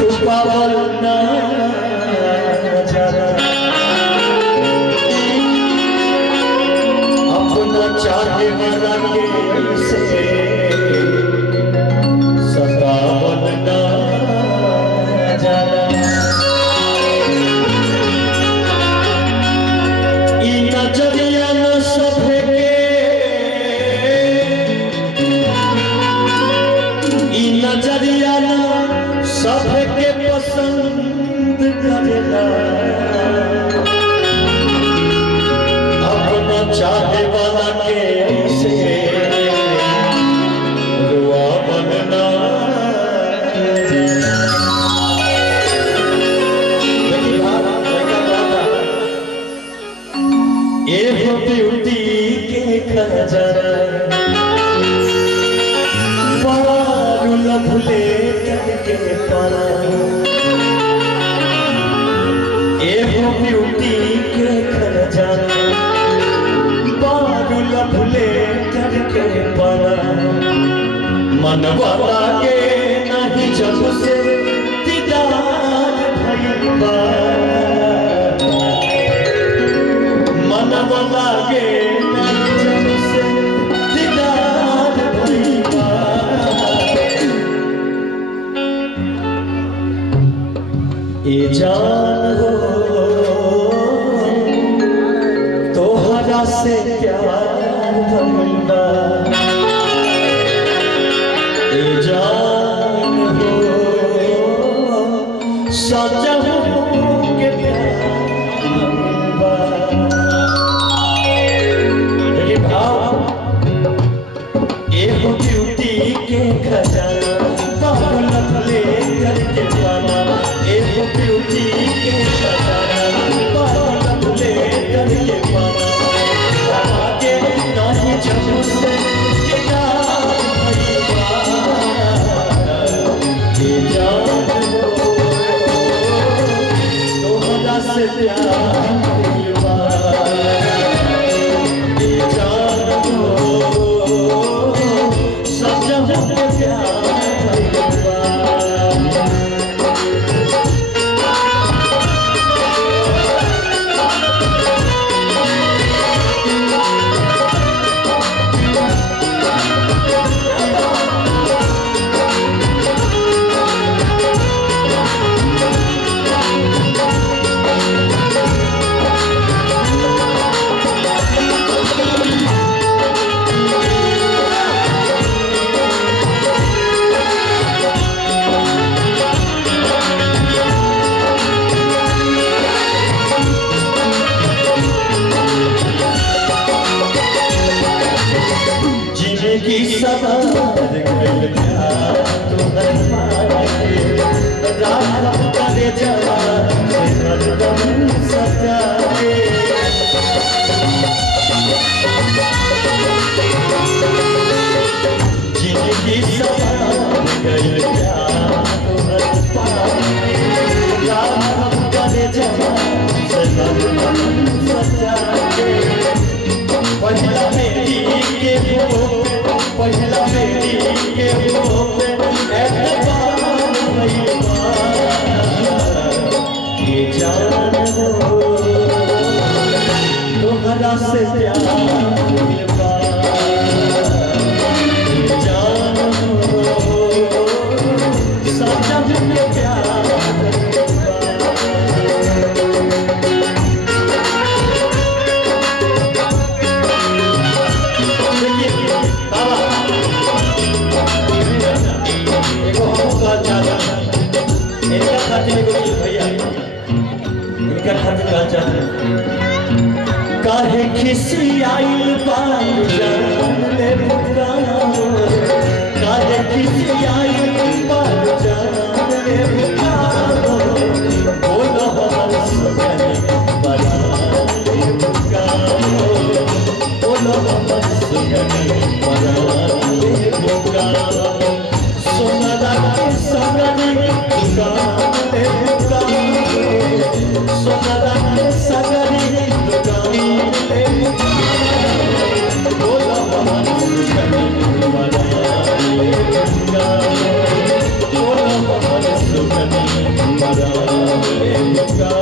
छुपावल ना जाना अपना चाहे वाला के से सतावल ना जाना ई नजरिया न सभे के ई नजरिया न सबके पसंद करेला अपना चाहे वाला के ऐसे रुआवल ना एहो ब्यूटी के खजाना पारुल भूले करके पारा एहो ब्यूटी के खजाना पारुल भूले करके पारा मनवा लागे नहीं जब से दीदार भइबा मनवा लागे नहीं जब से दीदार भइबा ए जान हो तोहरा से प्यार भइबा ए जान हो सजहू के प्यार भइबा ये भाव एहो ब्यूटी के खजाना पागल भले करके पाना एहो ब्यूटी के खजाना पागल भले करके पाना आगे नहीं जब से दीदार भइबा ए जान हो तोहरा से प्यार भइबा ए जान हो सजहू के प्यार भइबा जिंदगी सवार गइल प्यार तोहर पाके रात करे जवान से हरदम सजा के जिंदगी सवार गइल प्यार तोहर पाके रात करे जवान से हरदम सजा के पहला मेरी के हो पहला मेरी के हो एतबार भइबा ये जान हो तोहरा से प्यार भइबा ये जान हो सजहू के प्यार भइबा काहे खिसियाइल बाल जान ले पुकारा काहे खिसियाइल बाल जान ले पुकारा बोलो हमर सुगनी बना ले पुकारा बोलो हमर सुगनी बना ले पुकारा सोना के सगनी दुकान ले पुकारा सोना के सगनी दुकान ले बोलो हमर सुगनी बना ले पुकारा बोलो हमर सुगनी जान ले बुका